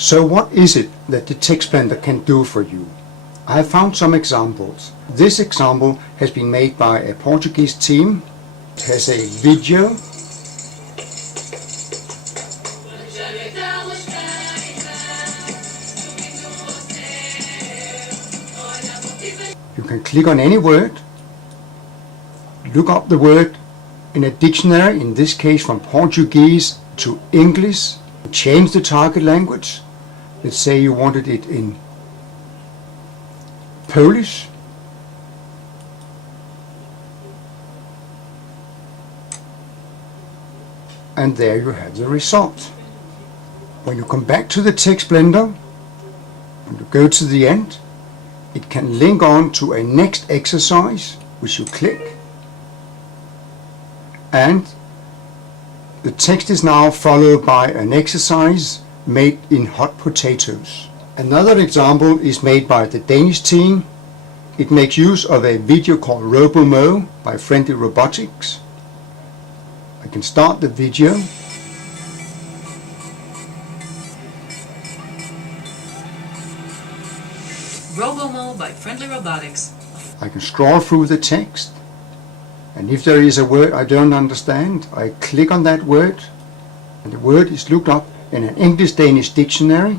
So what is it that the TextBlender can do for you? I have found some examples. This example has been made by a Portuguese team. It has a video. You can click on any word, look up the word in a dictionary, in this case from Portuguese to English, change the target language. Let's say you wanted it in Polish. And there you have the result. When you come back to the TextBlender, when you go to the end, it can link on to a next exercise, which you click, and the text is now followed by an exercise made in hot potatoes. Another example is made by the Danish team. It makes use of a video called RoboMo by Friendly Robotics. I can start the video. RoboMo by Friendly Robotics. I can scroll through the text, and if there is a word I don't understand, I click on that word, and the word is looked up in an English-Danish dictionary.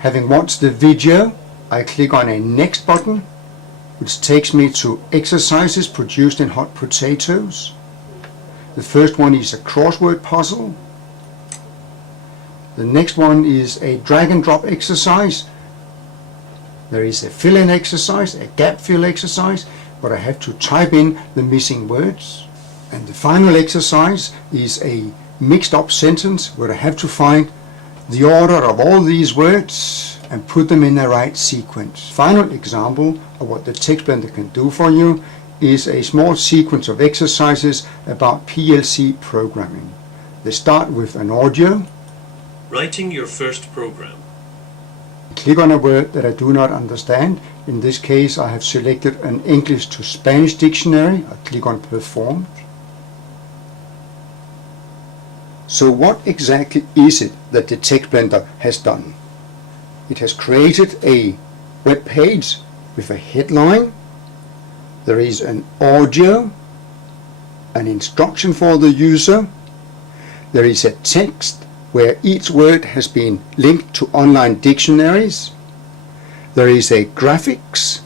Having watched the video, I click on a next button, which takes me to exercises produced in hot potatoes. The first one is a crossword puzzle. The next one is a drag and drop exercise. There is a fill-in exercise, a gap fill exercise, but I have to type in the missing words. And the final exercise is a mixed up sentence where I have to find the order of all these words and put them in the right sequence. Final example of what the TextBlender can do for you is a small sequence of exercises about PLC programming. They start with an audio. Writing your first program. Click on a word that I do not understand. In this case I have selected an English to Spanish dictionary. I click on Performed. So what exactly is it that the TextBlender has done? It has created a web page with a headline. There is an audio, an instruction for the user. There is a text where each word has been linked to online dictionaries. There is a graphics,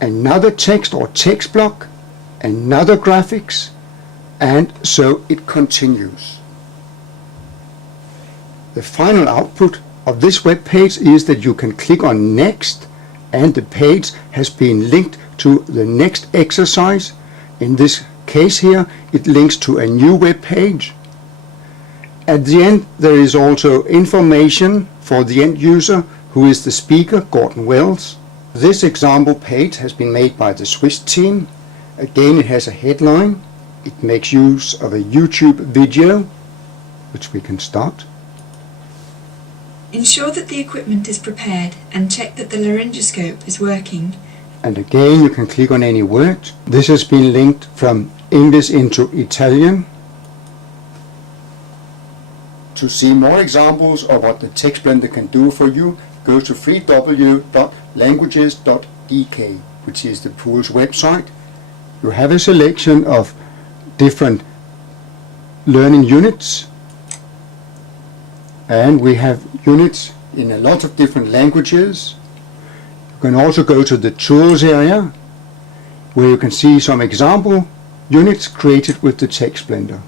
another text or text block, another graphics, and so it continues. The final output of this web page is that you can click on Next, and the page has been linked to the next exercise. In this case here, it links to a new web page. At the end, there is also information for the end user, who is the speaker, Gordon Wells. This example page has been made by the Swiss team. Again, it has a headline. It makes use of a YouTube video, which we can start. Ensure that the equipment is prepared and check that the laryngoscope is working. And again, you can click on any word. This has been linked from English into Italian. To see more examples of what the TextBlender can do for you, go to www.languages.dk, which is the pool's website. You have a selection of different learning units, and we have units in a lot of different languages. You can also go to the tools area, where you can see some example units created with the TextBlender.